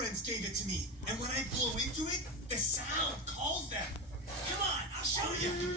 girlfriends gave it to me. And when I blow into it, the sound calls them. Come on, I'll show you.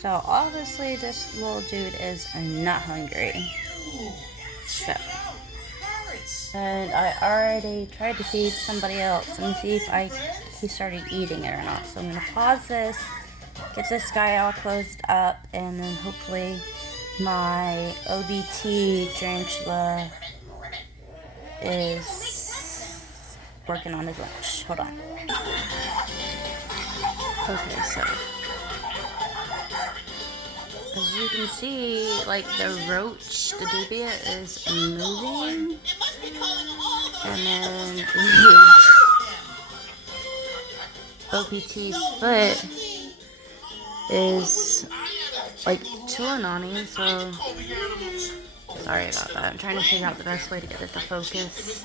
So obviously this little dude is not hungry. So, and I already tried to feed somebody else and see if he started eating it or not. So I'm gonna pause this, get this guy all closed up, and then hopefully my OBT tarantula is working on his lunch. Hold on. Okay, so as you can see, like the roach, the dubia is moving, and then OPT's foot is like chilling on him, so sorry about that. I'm trying to figure out the best way to get it to focus.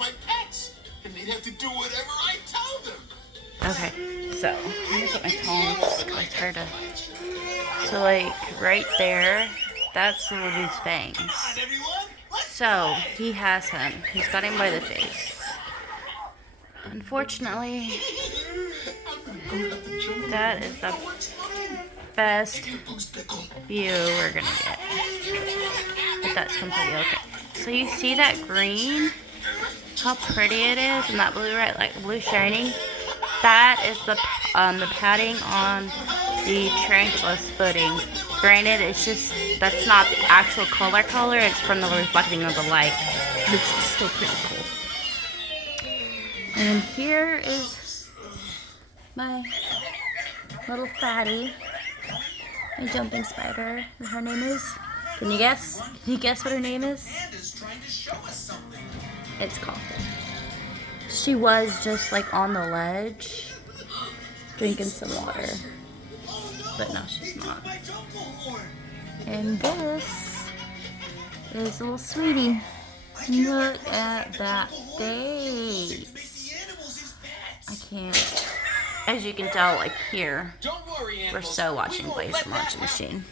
Okay, so I'm gonna put my phone just because I'm tired of. So like right there, that's the little dude's fangs. So he has him. He's got him by the face. Unfortunately, that is the best view we're gonna get. But that's completely okay. So you see that green? How pretty it is, and that blue, right? Like blue shiny. That is the padding on the tarantula's footing. Granted, it's just, that's not the actual color, it's from the reflecting of the light. But it's still pretty cool. And here is my little fatty, a jumping spider. And her name is, can you guess? Can you guess what her name is? It's Coffee. She was just like on the ledge, drinking some water. But no, she's not. And this is a little sweetie. Look at that face. I can't. As you can tell, like here, we're so watching Blaze and Launch Machine.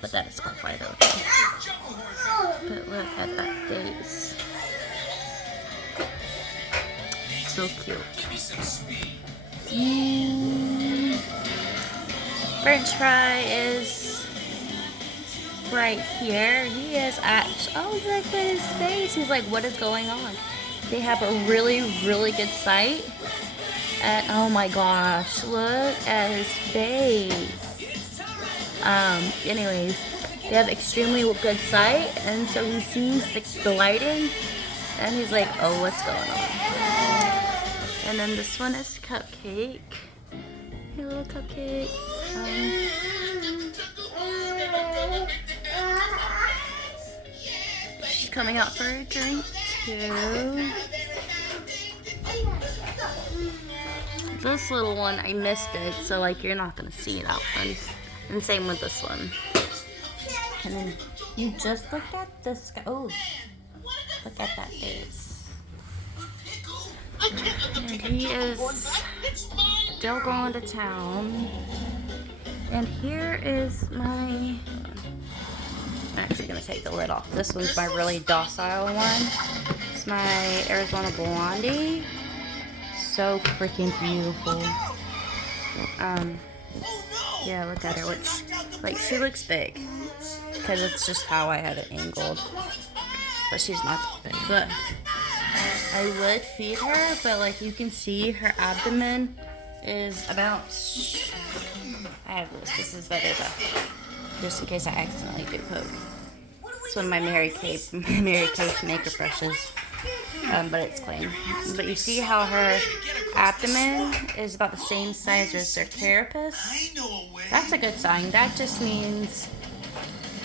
But that is quite okay. But look at that face. So cute. French Fry is right here. He is oh, look at his face. He's like, what is going on? They have a really, really good sight. And oh my gosh, look at his face. Anyways, they have extremely good sight, and so he sees the lighting, and he's like, oh, what's going on? And then this one is Cupcake. Hey, little Cupcake. She's coming out for a drink too. This little one, I missed it, so like you're not gonna see that one. And same with this one. And then you just look at this guy. Oh, look at that face. And he is still going to town. And here is my, I'm actually going to take the lid off. This one's my really docile one. It's my Arizona Blondie. So freaking beautiful. Yeah, look at her. Which, like, she looks big. Because it's just how I have it angled. But she's not that big. But I would feed her, but like you can see, her abdomen is about, I have this is better though, just in case I accidentally do poke. It's one of my Mary Kay makeup brushes. But it's clean. But you see how her abdomen is about the same size as their carapace? I know a way. That's a good sign. That just means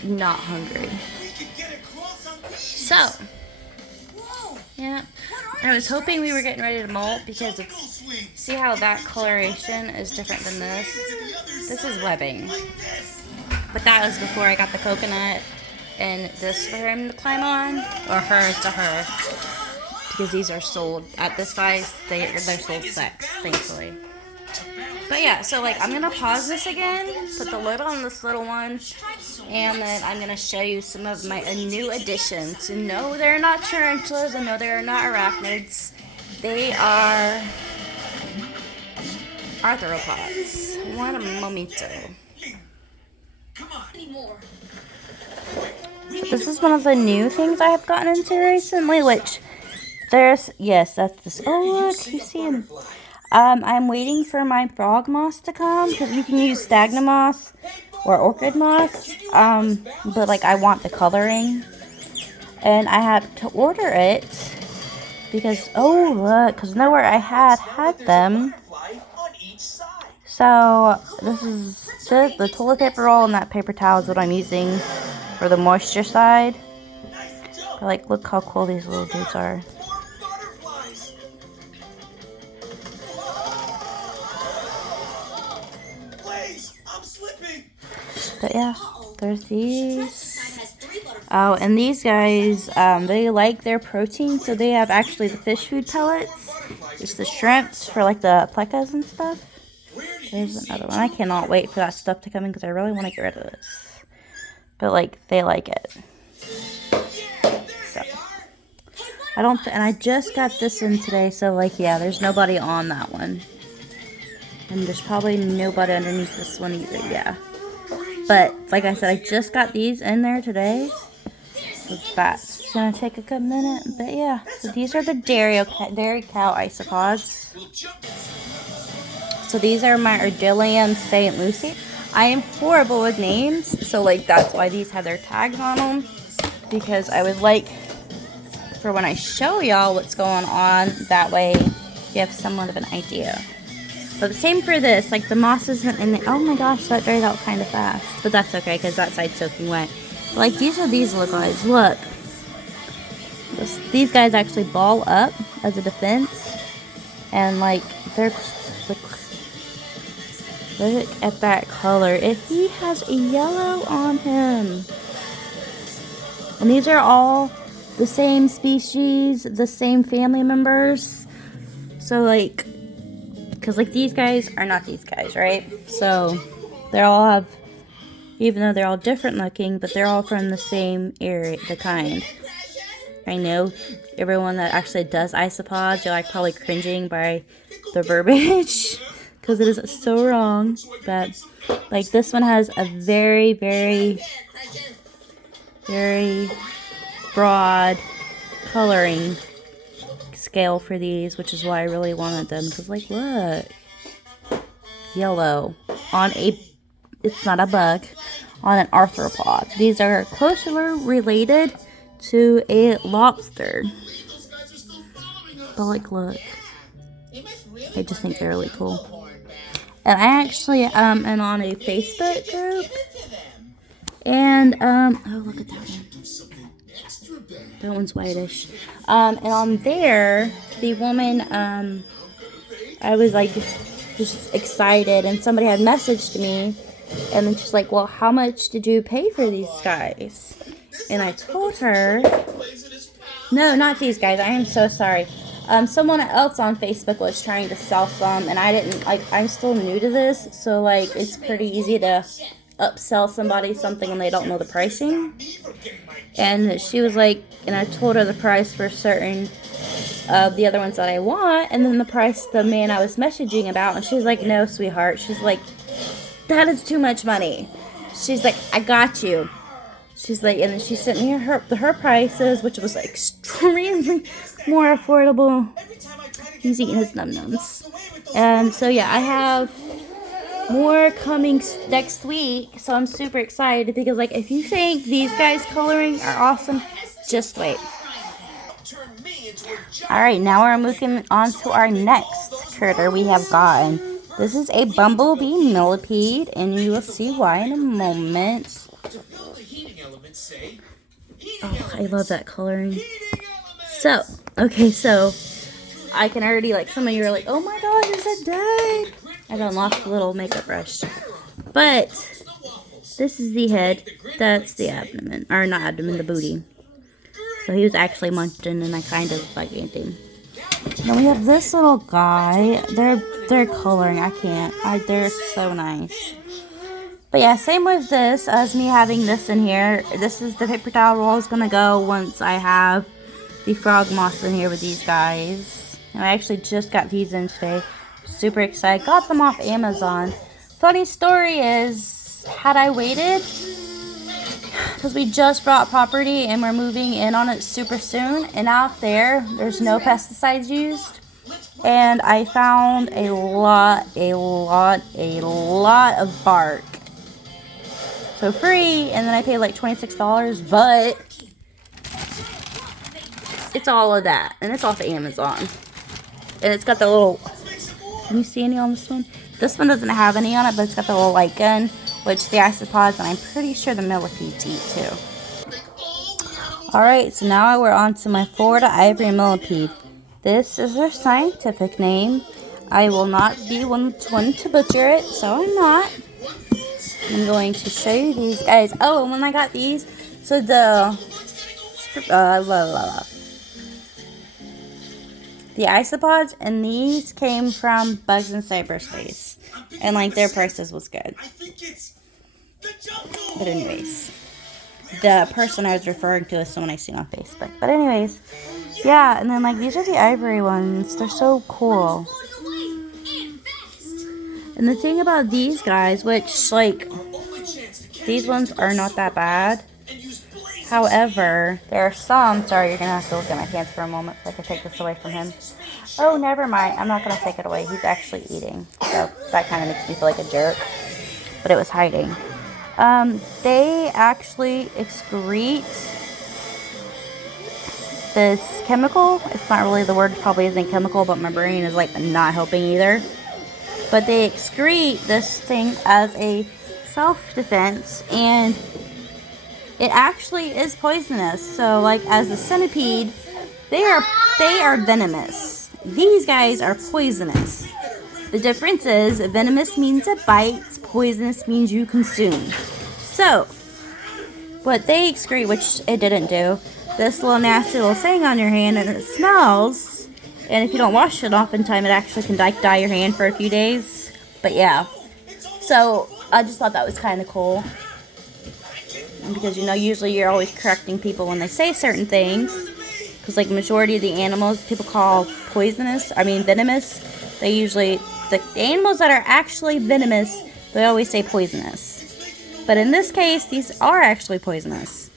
not hungry. We could get across on these. So, Whoa! yeah. I was hoping we were getting ready to molt because Jungle it's, swing. see how that coloration is different than this? To the other This is side. webbing. Like this. But that was before I got the coconut and this for him to climb on, or her to her. Because these are sold at this size, they're sold sex, thankfully. But yeah, so like I'm gonna pause this again, put the lid on this little one, and then I'm gonna show you some of my new additions. And no, they're not tarantulas, and no, they're not arachnids. They are arthropods. One momento. Come on. Anymore. This is one of the new things I have gotten into recently, which there's, yes, that's this. Oh, look, you see him. I'm waiting for my frog moss to come because you can use sphagnum moss or orchid moss. But like I want the coloring, and I had to order it because look, because nowhere I had them. So this is the toilet paper roll and that paper towel is what I'm using for the moisture side. But like, look how cool these little dudes are. Please, I'm slipping. But yeah, there's these. Has 3 butterflies. Oh, and these guys, they like their protein, so they have actually the fish food pellets. It's the shrimps for like the plecas and stuff. There's another one. I cannot wait for that stuff to come in because I really want to get rid of this. But like, they like it. So and I just got this in today, so like, yeah, there's nobody on that one. And there's probably nobody underneath this one either, yeah. But like I said, I just got these in there today. So that's gonna take a good minute. But yeah, so these are the dairy cow isopods. So these are my Ardillium St. Lucie. I am horrible with names, so like that's why these have their tags on them. Because I would like, for when I show y'all what's going on, that way you have somewhat of an idea. But the same for this, like the moss isn't in the, oh my gosh, that dried out kind of fast. But that's okay, because that side's soaking wet. But like these are these little guys, look. These guys actually ball up as a defense. And like, they're like, look at that color. If he has a yellow on him. And these are all the same species, the same family members. So like, because like these guys are not these guys, right? So they all have, even though they're all different looking, but they're all from the same area, the kind. I know everyone that actually does isopods, you're like probably cringing by the verbiage because it is so wrong. But like this one has a very, very, very broad coloring scale for these, which is why I really wanted them. Because like, look, yellow on a, it's not a bug, on an arthropod. These are closely related to a lobster. But like, look, I just think they're really cool. And I actually am on a Facebook group, and oh, look at that one. That one's whitish. And on there, the woman, I was like just excited, and somebody had messaged me, and then she's like, well, how much did you pay for these guys? And I told her, no, not these guys, I am so sorry. Someone else on Facebook was trying to sell some, and I didn't, like, I'm still new to this, so like, it's pretty easy to upsell somebody something when they don't know the pricing. And she was like, and I told her the price for certain of the other ones that I want, and then the price the man I was messaging about, and she's like, no, sweetheart. She's like, that is too much money. She's like, I got you. She's like, and then she sent me her prices, which was like extremely more affordable. He's eating his num-nums. And so yeah, I have more coming next week. So I'm super excited because, like, if you think these guys coloring are awesome, just wait. Alright, now we're moving on to our next critter we have gotten. This is a bumblebee millipede, and you will see why in a moment. Oh, I love that coloring. So, okay, so I can already, like, some of you are like, oh my gosh, is it dead? I unlocked the little makeup brush. But this is the head. That's the abdomen. Or not abdomen, the booty. So he was actually munching, and I kind of like him. Then we have this little guy. They're coloring. I can't. They're so nice. But yeah, same with this as me having this in here. This is the paper towel roll is gonna go once I have the frog moss in here with these guys. And I actually just got these in today. Super excited. Got them off Amazon. Funny story is, had I waited, because we just bought property and we're moving in on it super soon, and out there's no pesticides used, and I found a lot of bark for free, and then I paid like $26, but it's all of that, and it's off of Amazon, and it's got the little, can you see any on this one? This one doesn't have any on it, but it's got the little light gun, which the isopods, and I'm pretty sure the millipedes eat too. Alright, so now we're on to my Florida ivory millipede. This is their scientific name. I will not be one to butcher it, so I'm not. I'm going to show you these guys. Oh, and when I got these, so the isopods and these came from Bugs in Cyberspace, and like their prices was good. But anyways, the person I was referring to is someone I seen on Facebook. But anyways, yeah, and then like these are the ivory ones. They're so cool. And the thing about these guys, which like these ones are not that bad. However, there are some. Sorry, you're gonna have to look at my hands for a moment so I can take this away from him. Oh, never mind. I'm not gonna take it away. He's actually eating, so that kind of makes me feel like a jerk. But it was hiding. They actually excrete this chemical. It's not really the word, probably isn't chemical, but my brain is like not helping either. But they excrete this thing as a self-defense, and it actually is poisonous. So like as a centipede, they are venomous. These guys are poisonous. The difference is venomous means it bites, poisonous means you consume. So what they excrete, which it didn't do, this little nasty little thing on your hand, and it smells, and if you don't wash it off in time, it actually can dye your hand for a few days. But yeah, so I just thought that was kind of cool, because you know usually you're always correcting people when they say certain things, because like majority of the animals people call venomous, they usually, the animals that are actually venomous, they always say poisonous. But in this case, these are actually poisonous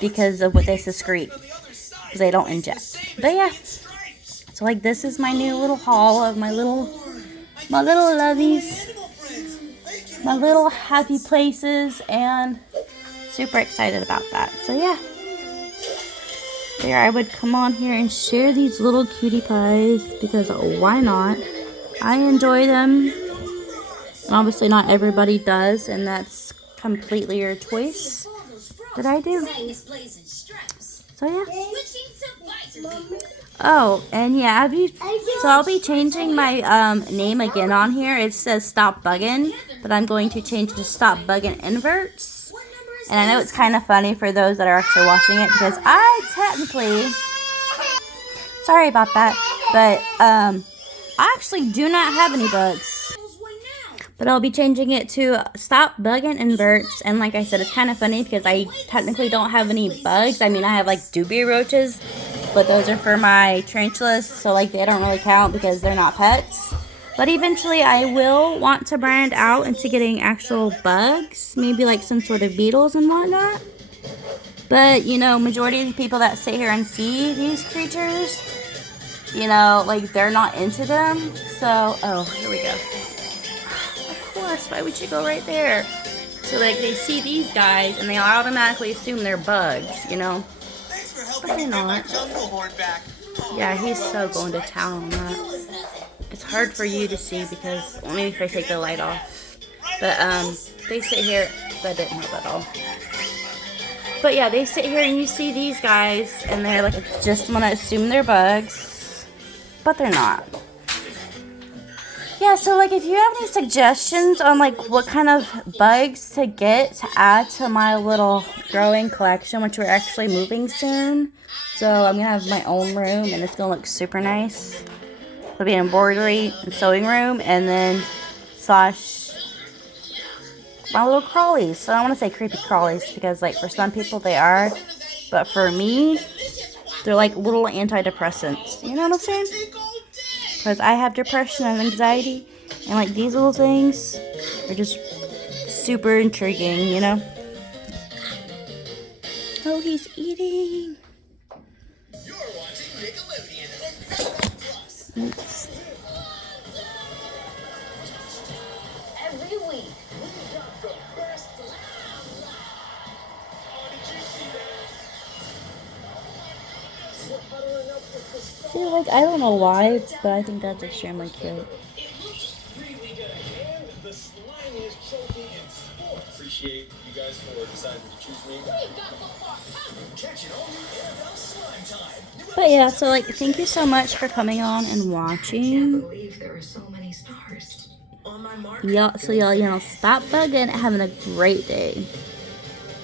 because of what they secrete, because they don't inject. But yeah, so like this is my new little haul of my little lovies, my little happy places, and super excited about that. So yeah, there I would come on here and share these little cutie pies, because why not? I enjoy them. And obviously not everybody does, and that's completely your choice. But I do. So yeah. Oh, and yeah, so I'll be changing my name again on here. It says Stop Buggin', but I'm going to change to Stop Buggin' Inverts. And I know it's kind of funny for those that are actually watching it, because I technically, sorry about that, but I actually do not have any bugs. But I'll be changing it to Stop Buggin' Inverts. And like I said, it's kind of funny because I technically don't have any bugs. I mean, I have like dubia roaches, but those are for my tarantulas, so like they don't really count because they're not pets. But eventually I will want to brand out into getting actual bugs, maybe like some sort of beetles and whatnot. But you know, majority of the people that sit here and see these creatures, you know, like they're not into them. So, oh, here we go. Of gosh, why would you go right there? So like they see these guys and they automatically assume they're bugs, you know? Thanks for helping But me they're get my not. jungle horn back. Yeah, he's so going to town on that. It's hard for you to see because, well, maybe if I take the light off. But they sit here, that didn't help at all. But yeah, they sit here and you see these guys and they're like, just want to assume they're bugs, but they're not. Yeah, so like if you have any suggestions on like what kind of bugs to get to add to my little growing collection, which we're actually moving soon. So I'm gonna have my own room and it's gonna look super nice. It'll be an embroidery and sewing room and then slash my little crawlies. So I don't want to say creepy crawlies because like for some people they are, but for me they're like little antidepressants. You know what I'm saying? Because I have depression and anxiety, and like these little things are just super intriguing, you know? Oh, he's eating. You're watching Nickelodeon and Paramount Plus. Oops. Every week. We got the best. Oh, did you see that? We're huddling up with the stars. See, like, I don't know why, but I think that's extremely cute. It looks really good. And the slimiest trophy in sports. Appreciate you guys for deciding to choose me. Catch it all new NFL Slime Time. But yeah, so like, thank you so much for coming on and watching. Believe there are so many stars. On my mark. Y'all, so y'all, stop bugging and having a great day.